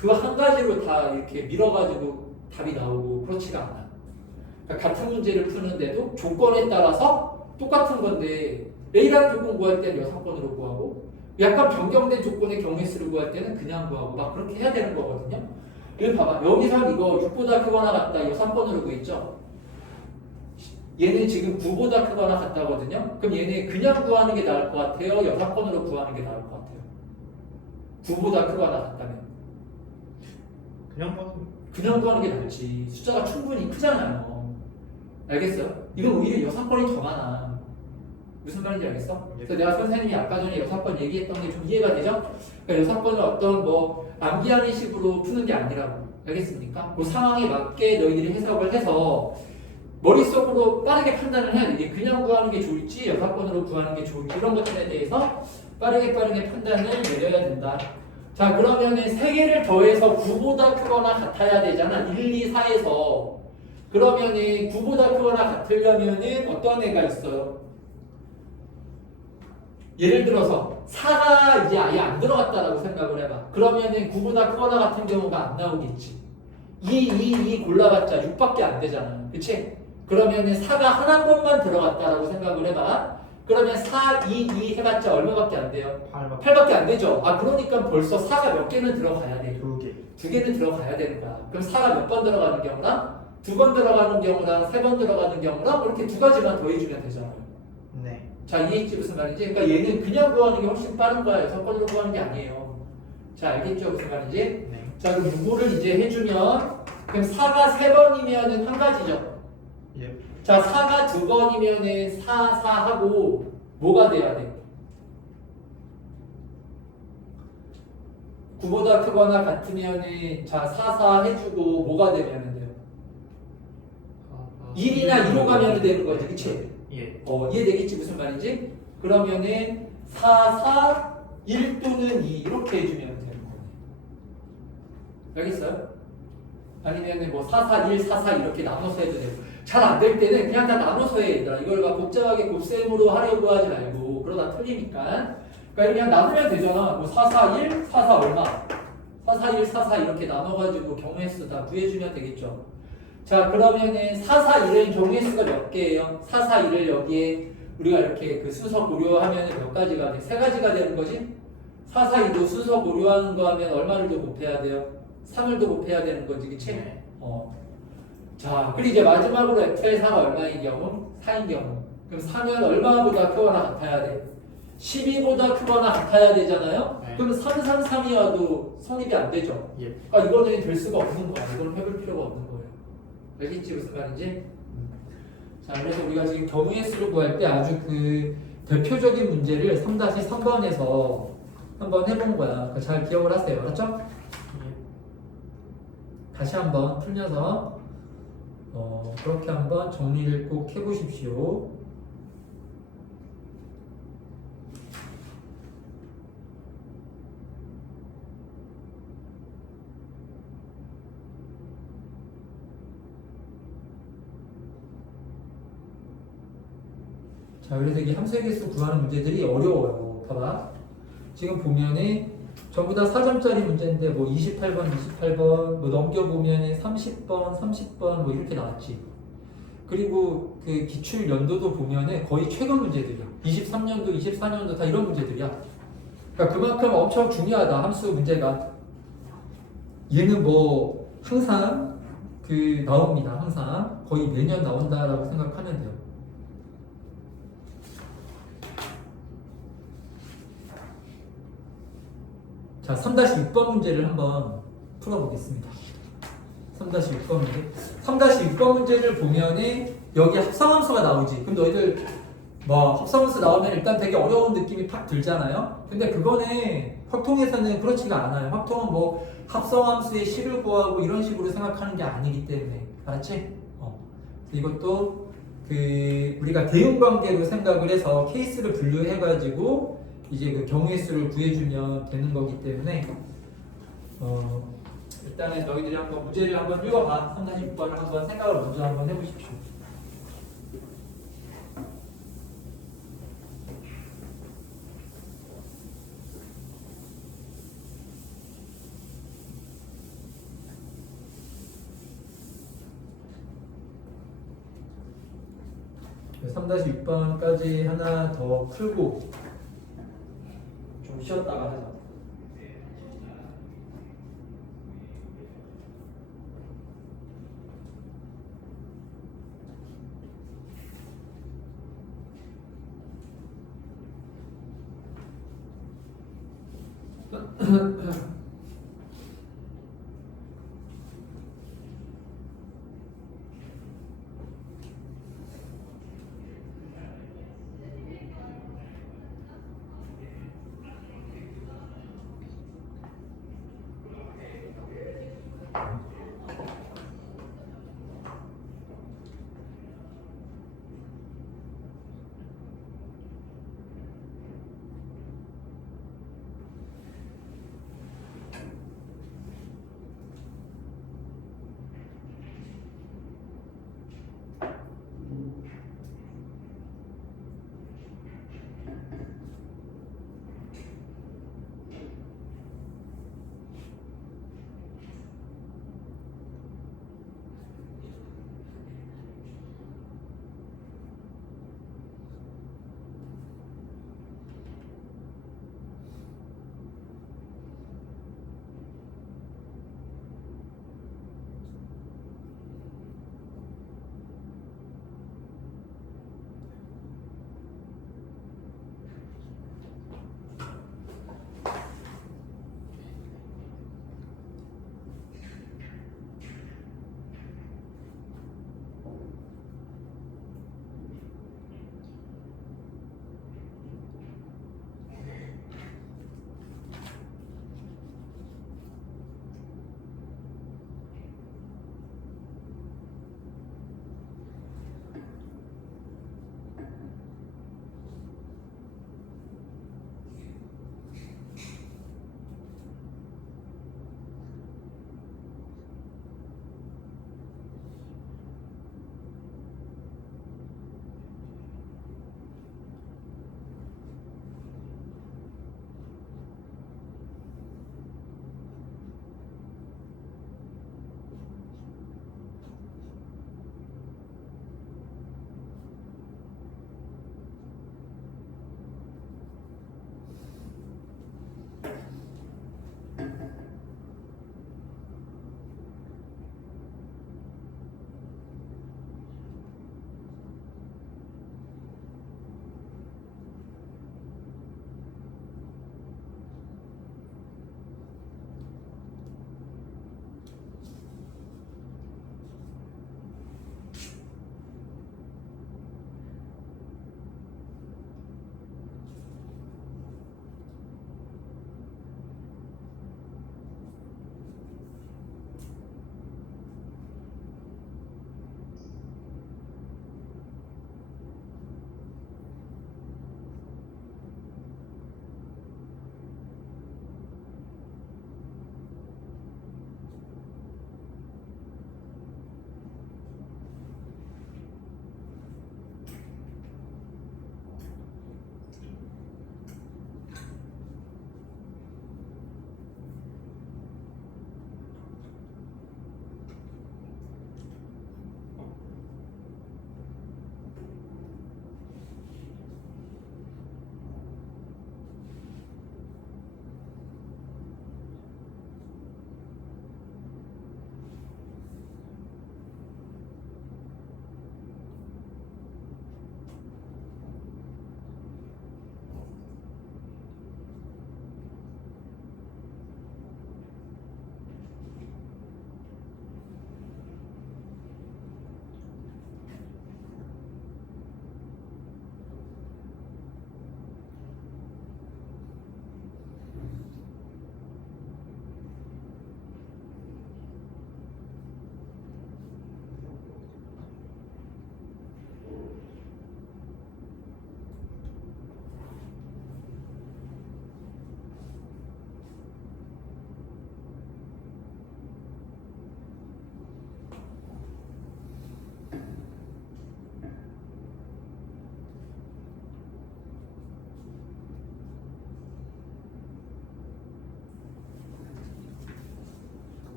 그 한 가지로 다 이렇게 밀어가지고 답이 나오고 그렇지가 않아. 그러니까 같은 문제를 푸는데도 조건에 따라서 똑같은 건데 A라는 조건 구할 때는 여사건으로 구하고 약간 변경된 조건의 경우의 수를 구할 때는 그냥 구하고 막 그렇게 해야 되는 거거든요. 여기 봐봐. 여기서 이거 6보다 크거나 같다. 여사건으로 구했죠. 얘는 지금 9보다 크거나 같다거든요. 그럼 얘네 그냥 구하는 게 나을 것 같아요? 여사건으로 구하는 게 나을 것 같아요? 9보다 크거나 같다면 그냥 구하는 게 낫지. 숫자가 충분히 크잖아요. 알겠어요? 이건 오히려 여사건이 더 많아. 무슨 말인지 알겠어? 그래서 내가 선생님이 아까 전에 여사건 얘기했던 게 좀 이해가 되죠? 그러니까 여사건을 어떤 뭐 암기하는 식으로 푸는 게 아니라고. 알겠습니까? 그 상황에 맞게 너희들이 해석을 해서 머릿속으로 빠르게 판단을 해야 돼. 이게 그냥 구하는 게 좋을지 여사건으로 구하는 게 좋을지 이런 것들에 대해서 빠르게 판단을 내려야 된다. 자 그러면은 3개를 더해서 9보다 크거나 같아야 되잖아. 1, 2, 4에서 그러면은 9보다 크거나 같으려면은 어떤 애가 있어요? 예를 들어서 4가 이제 아예 안 들어갔다라고 생각을 해봐. 그러면은 9보다 크거나 같은 경우가 안 나오겠지. 2 골라봤자 6밖에 안 되잖아. 그치? 그러면은 4가 한 번만 들어갔다라고 생각을 해봐. 그러면 4, 2 해봤자 얼마밖에 안 돼요? 8밖에 안 되죠. 아 그러니까 벌써 4가 몇 개는 들어가야 돼. 2개. 2개는 들어가야 되는 거야. 그럼 4가 몇 번 들어가는 경우랑 2번 들어가는 경우랑 3번 들어가는 경우랑 이렇게 2가지만 더해주면 되잖아요. 네. 자 이해했지 무슨 말인지? 그러니까 얘는 그냥 구하는 게 훨씬 빠른 거야. 6번으로 구하는 게 아니에요. 자 알겠죠 무슨 말인지? 네. 자 그럼 이거를 이제 해주면 그럼 4가 3번이면은 한 가지죠. 예. 자 4가 2번이면은 4 하고 뭐가 돼야 돼? 9보다 크거나 같으면은 자 4 해주고 뭐가 되면 돼요? 1이나 2로 가면 되는 거지, 그치? 예. 이해되겠지 무슨 말인지? 그러면은 4, 1 또는 2 이렇게 해주면 되는 거예요. 알겠어요? 아니면은 뭐 4, 1, 4 이렇게 나눠서 해도 되고 잘 안 될 때는 그냥 다 나눠서 해 얘들아. 이걸 막 복잡하게 곱셈으로 하려고 하지 말고 그러다 틀리니까 그러니까 그냥 나누면 되잖아. 뭐 4, 1, 4 얼마? 4, 1, 4 이렇게 나눠가지고 경우의 수 다 구해주면 되겠죠. 자 그러면은 4, 1은 경우의 수가 몇 개예요? 4, 1을 여기에 우리가 이렇게 그 순서 고려하면 몇 가지가 돼? 3가지가 되는 거지? 4, 2도 순서 고려하는 거 하면 얼마를 더 곱해야 돼요? 3을 더 곱해야 되는 거지, 그치? 네. 자, 그리고 이제 마지막으로 F의 4가 얼마인 경우? 4인 경우. 그럼 4면 얼마보다 크거나 같아야 돼? 12보다 크거나 같아야 되잖아요? 네. 그럼 3, 3이어도 성립이 안 되죠? 예. 그러니까 이거는 될 수가 없는 거야. 이거는 해볼 필요가 없는 거예요. 알겠지? 무슨 말인지? 자, 그래서 우리가 지금 경우의 수를 구할 때 아주 그 대표적인 문제를 3-3번에서 한번 해본 거야. 잘 기억을 하세요. 알았죠? 다시 한번 풀면서 그렇게 한번 정리를 꼭 해보십시오. 자, 그래서 이게 함수의 개수 구하는 문제들이 어려워요. 봐봐. 지금 보면은 전부 다 4점짜리 문제인데 뭐 28번, 28번 뭐 넘겨보면은 30번, 30번 뭐 이렇게 나왔지. 그리고 그 기출 연도도 보면은 거의 최근 문제들이야. 23년도, 24년도 다 이런 문제들이야. 그러니까 그만큼 엄청 중요하다. 함수 문제가. 얘는 뭐 항상 그 나옵니다. 항상 거의 매년 나온다라고 생각하면 돼요. 자, 3-6번 문제를 한번 풀어보겠습니다. 3-6번 문제. 3-6번 문제를 보면은 여기 합성함수가 나오지. 그럼 너희들 뭐 합성함수 나오면 일단 되게 어려운 느낌이 팍 들잖아요. 근데 그거는 확통에서는 그렇지가 않아요. 확통은 뭐 합성함수의 식을 구하고 이런 식으로 생각하는 게 아니기 때문에. 알았지? 이것도 그 우리가 대응관계로 생각을 해서 케이스를 분류해가지고 이제 그 경우의 수를 구해주면 되는 거기 때문에 일단은 너희들이 한번 문제를 한번 읽어봐. 3-6번을 한번 생각을 먼저 한번 해보십시오. 네, 3-6번까지 하나 더 풀고 좀 쉬었다가 하자.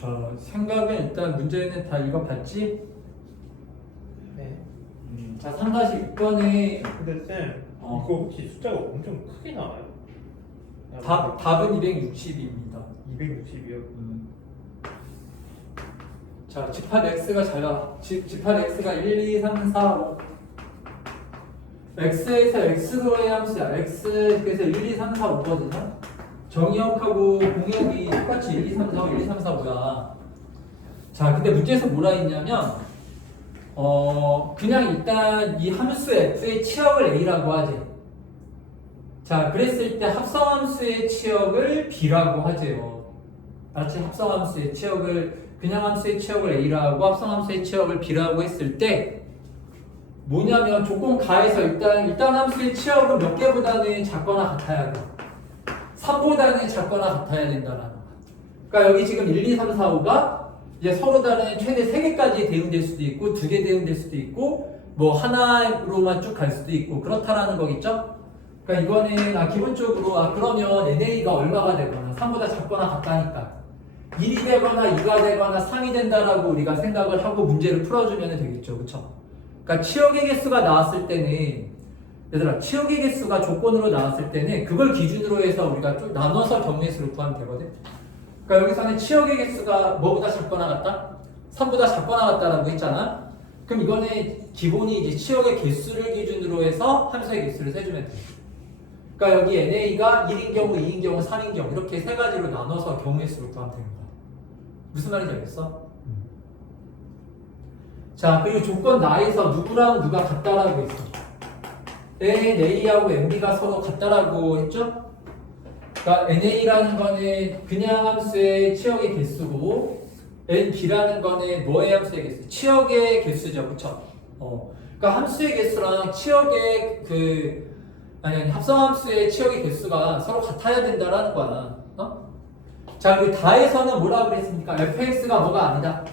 자, 생각은 일단 문제는 다 읽어봤지? 네. 자, 3-6번에 근데 쌤 어. 이거 혹시 숫자가 엄청 크게 나와요? 답은 260입니다. 260이요? 자, 집합 x가 잘 나와. 집합 x가 1, 2, 3, 4, 5. x에서 x로의 함수야. x에서 1, 2, 3, 4, 5거든요. 정의역하고 공역이 똑같이 1, 2, 3, 4, 5, 1, 2, 3, 4, 5야. 자, 근데 문제에서 뭐라 했냐면, 그냥 일단 이 함수 f의 치역을 a라고 하지. 자, 그랬을 때 합성함수의 치역을 b라고 하죠. 마치 합성함수의 치역을 그냥 함수의 치역을 a라고 합성함수의 치역을 b라고 했을 때 뭐냐면 조건 가에서 일단 함수의 치역은 몇 개보다는 작거나 같아야 돼. 3보다는 작거나 같아야 된다라는 거야. 그러니까 여기 지금 1, 2, 3, 4, 5가 이제 서로 다른 최대 3개까지 대응될 수도 있고 2개 대응될 수도 있고 뭐 하나로만 쭉 갈 수도 있고 그렇다라는 거겠죠? 그러니까 이거는 기본적으로 그러면 NA가 얼마가 되거나 3보다 작거나 같다니까 1이 되거나 2가 되거나 3이 된다라고 우리가 생각을 하고 문제를 풀어주면 되겠죠. 그쵸? 그러니까 치역의 개수가 나왔을 때는 얘들아 치역의 개수가 조건으로 나왔을 때는 그걸 기준으로 해서 우리가 좀 나눠서 경우의 수를 구하면 되거든. 그러니까 여기서는 치역의 개수가 뭐보다 작거나 같다? 3보다 작거나 같다라고 했잖아. 그럼 이거는 기본이 이제 치역의 개수를 기준으로 해서 함수의 개수를 세주면 돼. 그러니까 여기 NA가 1인 경우, 2인 경우, 3인 경우 이렇게 세 가지로 나눠서 경우의 수를 구하면 되는 거야. 무슨 말인지 알겠어? 자, 그리고 조건 나에서 누구랑 누가 같다라고 했어. NA하고 NB가 서로 같다라고 했죠? 그러니까 NA라는 거는 그냥 함수의 치역의 개수고 NB라는 거는 뭐의 함수의 개수? 치역의 개수죠. 그쵸? 그러니까 함수의 개수랑 치역의 아니 합성함수의 치역의 개수가 서로 같아야 된다라는 거야. 자, 그리고 다에서는 뭐라고 그랬습니까? fx가 뭐가 아니다.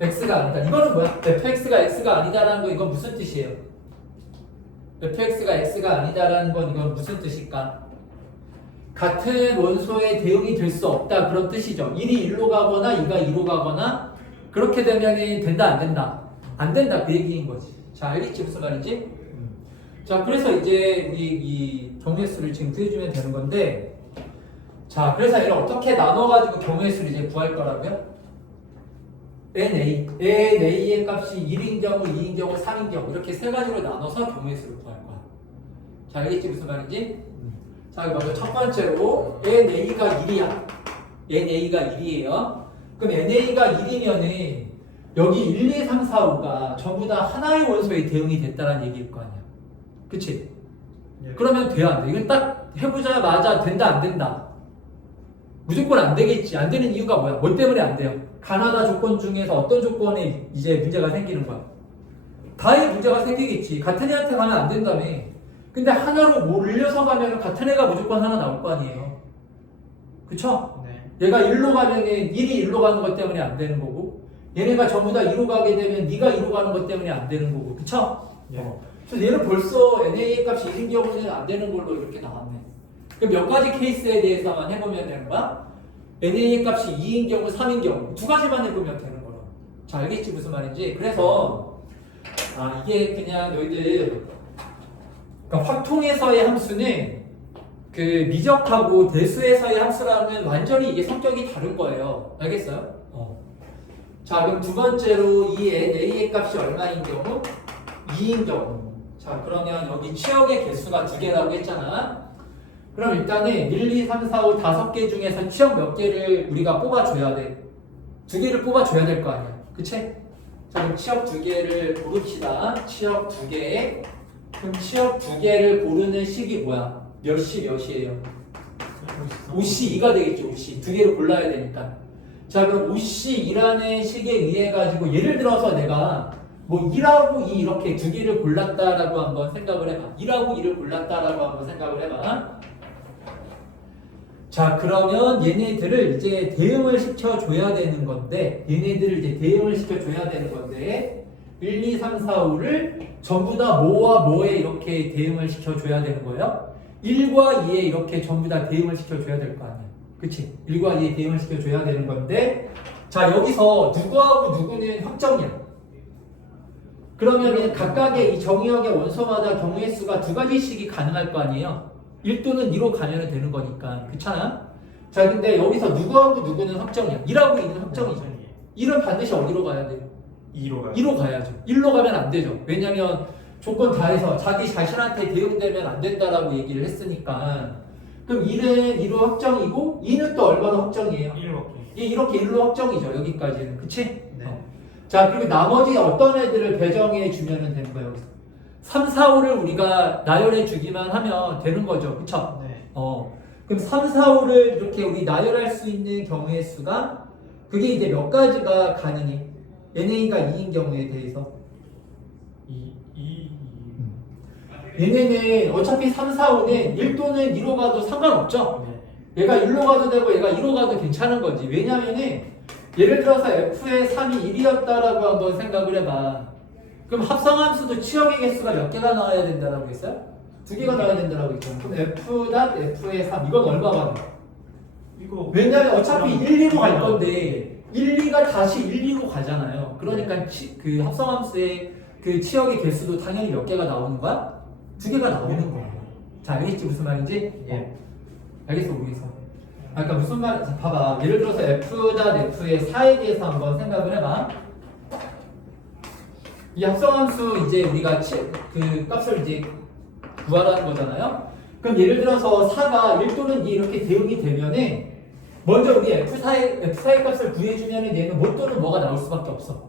x가 아니다. 이거는 뭐야? fx가 x가 아니다라는 거 이건 무슨 뜻이에요? fx가 x가 아니다라는 건 이건 무슨 뜻일까? 같은 원소의 대응이 될 수 없다 그런 뜻이죠. 1이 1로 가거나 2가 2로 가거나 그렇게 되면 된다 안 된다? 안 된다 그 얘기인 거지. 자, 알겠지 무슨 말인지? 자, 그래서 이제 이 경우의 수를 지금 구해주면 되는 건데 자, 그래서 얘를 어떻게 나눠가지고 경우의 수를 이제 구할 거라고요? NA의 값이 1인 경우, 2인 경우, 3인 경우 이렇게 세 가지로 나눠서 경우의 수를 구할 거야. 자, 알겠지 무슨 말인지? 자, 먼저 첫 번째로 NA가 1이야. NA가 1이에요. 그럼 NA가 1이면은 여기 1, 2, 3, 4, 5가 전부 다 하나의 원소에 대응이 됐다는 얘기일 거 아니야. 그치? 예. 그러면 돼야 안 돼. 이건 딱 해보자마자 된다 안 된다. 무조건 안 되겠지. 안 되는 이유가 뭐야? 뭐 때문에 안 돼요? 가나다 조건 중에서 어떤 조건에 이제 문제가 생기는 거야? 다의 문제가 생기겠지. 같은 애한테 가면 안 된다며. 근데 하나로 몰려서 가면 같은 애가 무조건 하나 나올 거 아니에요. 그쵸? 네. 얘가 1로 가면은 1이 1로 가는 것 때문에 안 되는 거고 얘네가 전부 다 2로 가게 되면 네가 2로 가는 것 때문에 안 되는 거고. 그쵸? 예. 그래서 얘는 벌써 NA 값이 1인 경우는 안 되는 걸로 이렇게 나왔네. 그럼 몇 가지 케이스에 대해서만 해보면 되는 거야? NA 값이 2인 경우, 3인 경우 두 가지만 해보면 되는 거라. 자, 알겠지 무슨 말인지? 그래서 이게 그냥 너희들 그러니까 확통에서의 함수는 그 미적하고 대수에서의 함수랑은 완전히 이게 성격이 다른 거예요. 알겠어요? 자, 그럼 두 번째로 이 NA의 값이 얼마인 경우? 2인 경우. 자, 그러면 여기 치역의 개수가 2개라고 했잖아. 그럼 일단은 1, 2, 3, 4, 5, 5개 중에서 치역 몇 개를 우리가 뽑아줘야 돼? 2개를 뽑아줘야 될 거 아니야. 그치? 자, 그럼 치역 2개를 고릅시다. 치역 2개. 그럼 치역 2개를 고르는 식이 뭐야? 몇 시 몇이에요? 5시 2가 되겠죠. 5시 2개를 골라야 되니까. 자, 그럼 5시 2라는 식에 의해 가지고 예를 들어서 내가 뭐 1하고 2 이렇게 2개를 골랐다라고 한번 생각을 해봐. 1하고 2를 골랐다라고 한번 생각을 해봐. 자, 그러면 얘네들을 이제 대응을 시켜줘야 되는 건데 1, 2, 3, 4, 5를 전부 다 뭐와 뭐에 이렇게 대응을 시켜줘야 되는 거예요. 1과 2에 이렇게 전부 다 대응을 시켜줘야 될 거 아니야. 그치? 1과 2에 대응을 시켜줘야 되는 건데 자 여기서 누구하고 누구는 확정이야. 그러면 각각의 이 정의역의 원소마다 경우의 수가 두 가지씩이 가능할 거 아니에요. 1또는 2로 가면 되는 거니까 그렇잖아. 자 근데 여기서 누구하고 누구는 확정이야. 1하고 2는 확정이죠. 1은 반드시 어디로 가야 돼요? 2로 가요. 2로 가야죠. 1로 가면 안 되죠. 왜냐면 조건 다해서 자기 자신한테 대응되면 안 된다라고 얘기를 했으니까. 그럼 1은 2로 확정이고 2는 또 얼마나 확정이에요? 1로 가요. 이렇게 1로 확정이죠. 여기까지는. 그치? 네. 자 그리고 나머지 어떤 애들을 배정해 주면 되는 거예요. 여기서 3, 4, 5를 우리가 나열해 주기만 하면 되는 거죠. 그쵸? 네. 그럼 3, 4, 5를 이렇게 우리 나열할 수 있는 경우의 수가 그게 이제 몇 가지가 가능해? NA가 2인 경우에 대해서 2 얘네는 어차피 3, 4, 5는 1 또는 2로 가도 상관없죠. 네. 얘가 1로 가도 되고 얘가 2로 가도 괜찮은 거지. 왜냐면은 예를 들어서 F의 3이 1이었다라고 한번 생각을 해봐. 그럼 합성함수도 치역의 개수가 몇 개가 나와야 된다라고 했어요? 2개가 나와야 된다라고 했죠. 그럼 F.F의 3 이건 얼마가 돼? 이거 왜냐면 어차피 1, 2로 갈 건데 1, 2가 다시 1, 2로 가잖아요. 그러니까 그 합성함수의 그 치역의 개수도 당연히 몇 개가 나오는 거야? 2개가 나오는 거야. 자 알겠지 무슨 말인지? 예. 알겠어 모르겠어. 아까 무슨 말? 자, 봐봐. 예를 들어서 F.F의 4에 대해서 한번 생각을 해봐. 이 합성함수 이제 우리가 그 값을 이제 구하라는 거잖아요. 그럼 예를 들어서 4가 1 또는 2 이렇게 대응이 되면은 먼저 우리 F4의 값을 구해주면은 얘는 뭐 또는 뭐가 나올 수밖에 없어.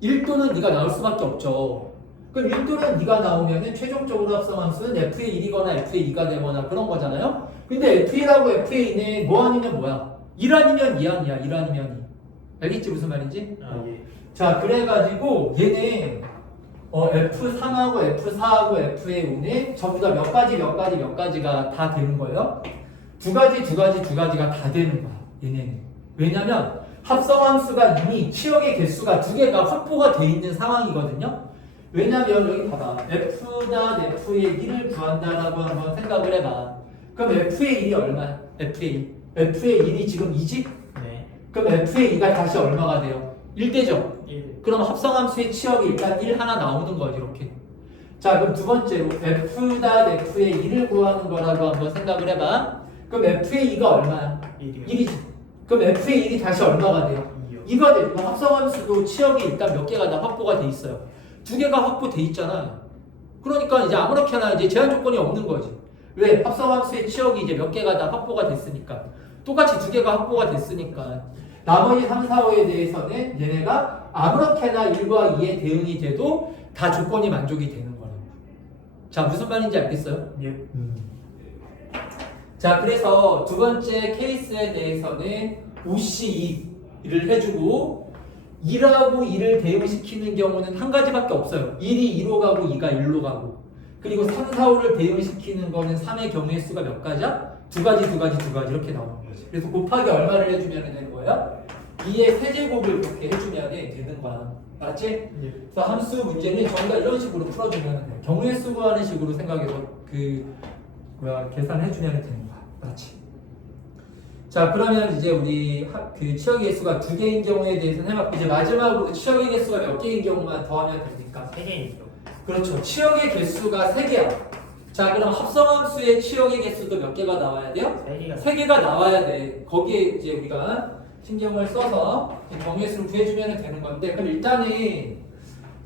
1 또는 2가 나올 수밖에 없죠. 그럼 1 또는 2가 나오면은 최종적으로 합성함수는 F의 1이거나 F의 2가 되거나 그런 거잖아요. 근데 F1하고 F의 2는 뭐 아니면 뭐야? 1 아니면 2 아니야. 1 아니면 2. 알겠지 무슨 말인지? 예. 자 그래가지고 얘는 F3하고 F4하고 F의 5는 전부 다 몇 가지가 다 되는 거예요. 두 가지가 다 되는 거야. 얘네는. 왜냐면 합성함수가 이미 치역의 개수가 2개가 확보가 돼 있는 상황이거든요. 왜냐면 여기 봐봐. F.F의 1을 구한다라고 한번 생각을 해봐. 그럼 F의 1이 얼마야? F의 1이 지금 2지? 네. 그럼 F의 2가 다시 얼마가 돼요? 1대죠? 1. 그럼 합성함수의 치역이 일단 1 하나 나오는 거지 이렇게. 자 그럼 두 번째로 F.F의 1을 구하는 거라고 한번 생각을 해봐. 그럼 F의 2가 얼마야? 1이요. 1이지. 그럼 F의 1이 다시 얼마가 돼요? 2요. 2가 되고 합성함수도 치역이 일단 몇 개가 다 확보가 돼 있어요. 2개가 확보돼 있잖아. 그러니까 이제 아무렇게나 이제 제한 조건이 없는 거지. 왜? 합성함수의 치역이 이제 몇 개가 다 확보가 됐으니까. 똑같이 2개가 확보가 됐으니까. 나머지 3, 4, 5에 대해서는 얘네가 아무렇게나 1과 2에 대응이 돼도 다 조건이 만족이 되는 거예요. 자 무슨 말인지 알겠어요? 예. 자 그래서 두 번째 케이스에 대해서는 OC2를 해주고 2하고 2를 대응시키는 경우는 한 가지밖에 없어요. 1이 2로 가고 2가 1로 가고 그리고 3, 4, 5를 대응시키는 거는 3의 경우의 수가 몇 가지야? 두 가지 이렇게 나오는 거지. 그래서 곱하기 얼마를 해주면 되는 거예요? 2의 세제곱을 그렇게 해주면 되는 거야. 맞지? 예. 그래서 함수 문제는 저희가 이런 식으로 풀어주면 돼. 경우의 수 구하는 식으로 생각해서 계산해주면 되는 거야. 맞지? 자 그러면 이제 우리 그 치역의 개수가 2개인 경우에 대해서는 해봤고 이제 마지막으로 치역의 개수가 몇 개인 경우만 더하면 됩니까? 3개이죠. 그렇죠. 치역의 개수가 3개야. 자 그럼 합성함수의 치역의 개수도 몇 개가 나와야 돼요? 3개가 3개가 나와야 돼. 거기에 이제 우리가 신경을 써서 경우의 수를 구해주면 되는 건데 그럼 일단은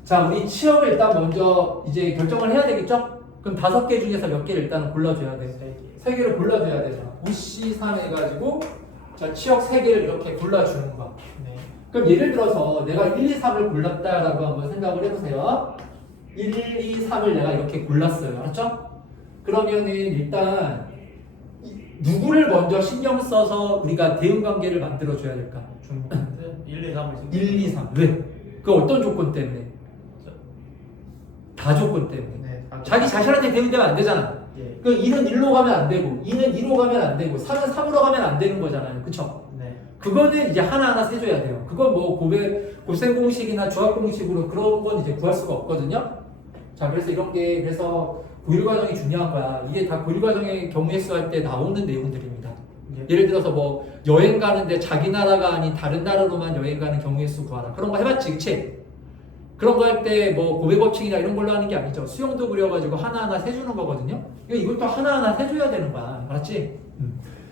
자 우리 치역을 일단 먼저 이제 결정을 해야 되겠죠? 그럼 5개 중에서 몇 개를 일단 골라줘야 돼. 3개를 골라줘야 되잖아. OC3 해가지고 자 치역 3개를 이렇게 골라주는 거야. 네. 그럼 예를 들어서 내가 1, 2, 3을 골랐다라고 한번 생각을 해보세요. 1, 2, 3을 내가 이렇게 골랐어요. 알았죠? 그러면은 일단 누구를 먼저 신경 써서 우리가 대응 관계를 만들어 줘야 될까? 중복은 1, 2, 3을 1, 2, 3. 왜? 그 어떤 조건 때문에? 다 조건 때문에. 네. 자기 자신한테 대응되면 안 되잖아. 예. 그 1은 1로 가면 안 되고 2는 2로 가면 안 되고 3은 3으로 가면 안 되는 거잖아요. 그쵸? 네. 그거는 이제 하나하나 세줘야 돼요. 그건 뭐 고생 공식이나 조합 공식으로 그런 건 이제 구할 수가 없거든요. 자, 그래서 이런 게 그래서 고일 과정이 중요한 거야. 이게 다 고일 과정의 경우의 수 할 때 나오는 내용들입니다. 예. 예를 들어서 뭐 여행 가는데 자기 나라가 아닌 다른 나라로만 여행 가는 경우의 수 구하라. 그런 거 해봤지, 그치? 그런 거 할 때 뭐 고백 법칙이나 이런 걸로 하는 게 아니죠. 수영도 그려가지고 하나하나 세주는 거거든요. 이것도 하나하나 세줘야 되는 거야. 알았지?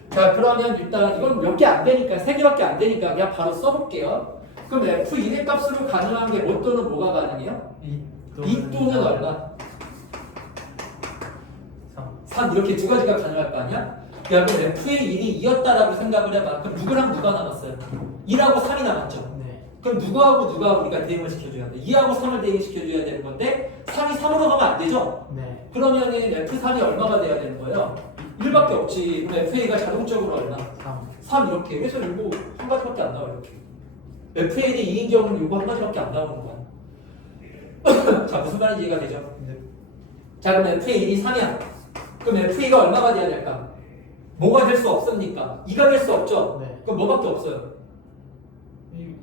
자, 그러면 일단 이건 몇 개 안 되니까, 3개밖에 안 되니까 그냥 바로 써볼게요. 그럼 F1의 값으로 가능한 게 뭐 또는 뭐가 가능해요? 2 또는 얼마? 3 이렇게 두 가지가 가능할 거 아니야? 야, 그럼 F의 1이 2였다라고 생각을 해봐. 그럼 누구랑 누가 남았어요? 2라고 3이 남았죠? 네. 그럼 누구하고 누가 우리가 대응을 시켜줘야 돼? 2하고 3을 대응시켜줘야 되는 건데 3이 3으로 가면 안 되죠? 네. 그러면은 F3이 얼마가 돼야 되는 거예요? 1밖에 없지. 그럼 FA가 자동적으로 얼마? 3 이렇게. 그래서 이거 한 가지밖에 안 나와 이렇게. FA는 2인 경우는 이거 한 가지밖에 안 나오는 거야. 자, 무슨 말인지 이해가 되죠? 네. 자, 그럼 FA 1이 3이야. 그럼 FA가 얼마가 돼야 될까? 뭐가 될 수 없습니까? 2가 될 수 없죠? 네. 그럼 뭐밖에 없어요?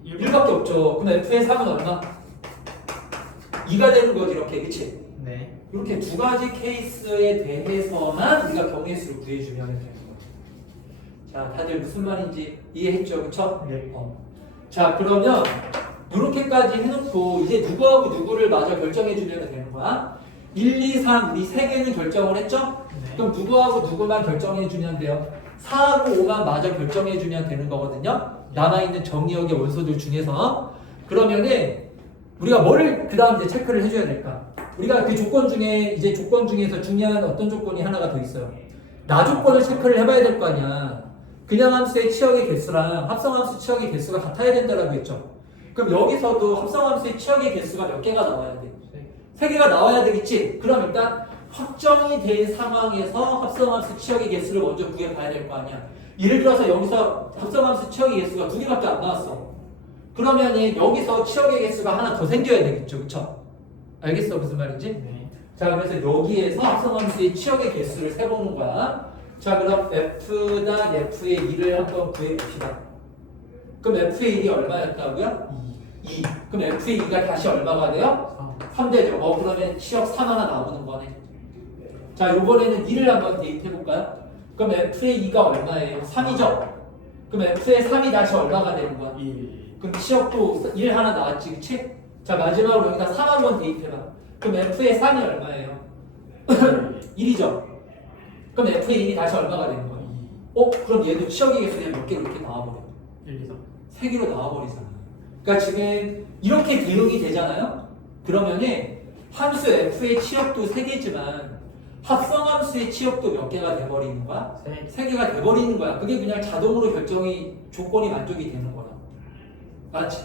1 1밖에 없죠. 그럼 F의 3은 얼마? 2가 되는 거지 이렇게. 그치? 네. 이렇게 두 가지 케이스에 대해서만 우리가 경우의 수를 구해주면 되는 거예요. 자, 다들 무슨 말인지 이해했죠? 그쵸? 네. 자, 그러면 이렇게까지 해놓고 이제 누구하고 누구를 마저 결정해주면 되는 거야. 1, 2, 3 우리 세 개는 결정을 했죠? 네. 그럼 누구하고 누구만 결정해주면 돼요? 4하고 5만 마저 결정해주면 되는 거거든요. 남아있는 정리역의 원소들 중에서. 그러면은 우리가 뭐를 그 다음 이제 체크를 해줘야 될까? 우리가 그 조건 중에 이제 조건 중에서 중요한 어떤 조건이 하나가 더 있어요. 나 조건을 체크를 해봐야 될 거 아니야. 그냥 함수의 치역의 개수랑 합성함수 치역의 개수가 같아야 된다라고 했죠. 그럼 여기서도 합성함수의 치역의 개수가 몇 개가 나와야 돼? 3개가 나와야 되겠지? 그럼 일단 확정이 된 상황에서 합성함수 치역의 개수를 먼저 구해봐야 될 거 아니야. 예를 들어서 여기서 합성함수 치역의 개수가 2개밖에 안 나왔어. 그러면 여기서 치역의 개수가 하나 더 생겨야 되겠죠, 그쵸? 알겠어 무슨 말인지? 네. 자, 그래서 여기에서 합성함수의 치역의 개수를 세보는 거야. 자, 그럼 F의 2를 한번 구해봅시다. 그럼 F의 1이 얼마였다고요? 2. 그럼 F의 2가 다시 얼마가 돼요? 3 되죠. 그러면 치역 3 하나 나오는 거네. 자, 요번에는 2를 한번 대입해볼까요? 그럼 F의 2가 얼마예요? 3이죠? 그럼 F의 3이 다시 얼마가 되는 거야? 1. 그럼 치역도 1 하나 나왔지, 그치? 자, 마지막으로 여기다 3 한번 대입해봐. 그럼 F의 3이 얼마예요? 1이죠? 그럼 F의 1이 다시 얼마가 되는 거야? 2. 그럼 얘도 치역의 개수 그냥 몇 개로 이렇게 나와버려? 1, 2, 3. 3개로 나와버리잖아. 그러니까 지금 이렇게 대응이 되잖아요? 그러면은 함수 F의 치역도 3개지만 합성함수의 치역도 몇 개가 돼버리는 거야? 3개가 돼버리는 거야. 그게 그냥 자동으로 조건이 만족이 되는 거야. 맞지?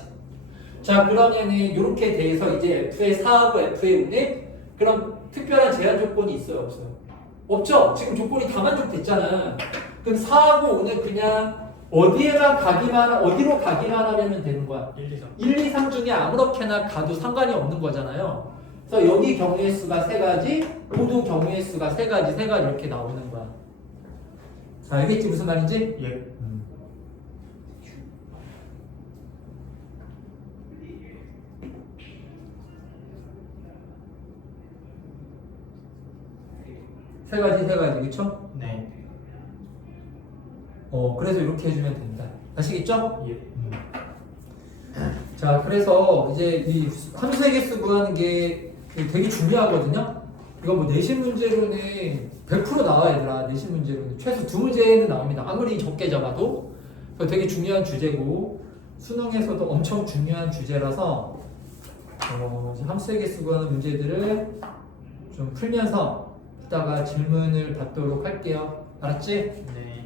자, 그러면은 이렇게 돼서 이제 F의 4하고 F의 5는 그럼 특별한 제한 조건이 있어요? 없어요? 없죠? 지금 조건이 다 만족됐잖아. 그럼 4하고 5는 그냥 어디로 가기만 하면 되는 거야. 1, 2, 3. 1, 2, 3 중에 아무렇게나 가도 상관이 없는 거잖아요. 그래서 여기 경우의 수가 3가지, 모두 경우의 수가 3가지, 3가 이렇게 나오는 거야. 자, 알겠지 무슨 말인지? 예. 세 가지, 그쵸? 네. 그래서 이렇게 해주면 된다. 아시겠죠? 예. 자, 그래서 이제 이 함수의 개수 구하는 게 되게 중요하거든요. 이거 뭐 내신 문제로는 100% 나와 얘들아. 내신 문제로는 최소 2문제는 나옵니다. 아무리 적게 잡아도. 그래서 되게 중요한 주제고 수능에서도 엄청 중요한 주제라서 이제 함수의 개수 구하는 문제들을 좀 풀면서 이따가 질문을 받도록 할게요. 알았지? 네.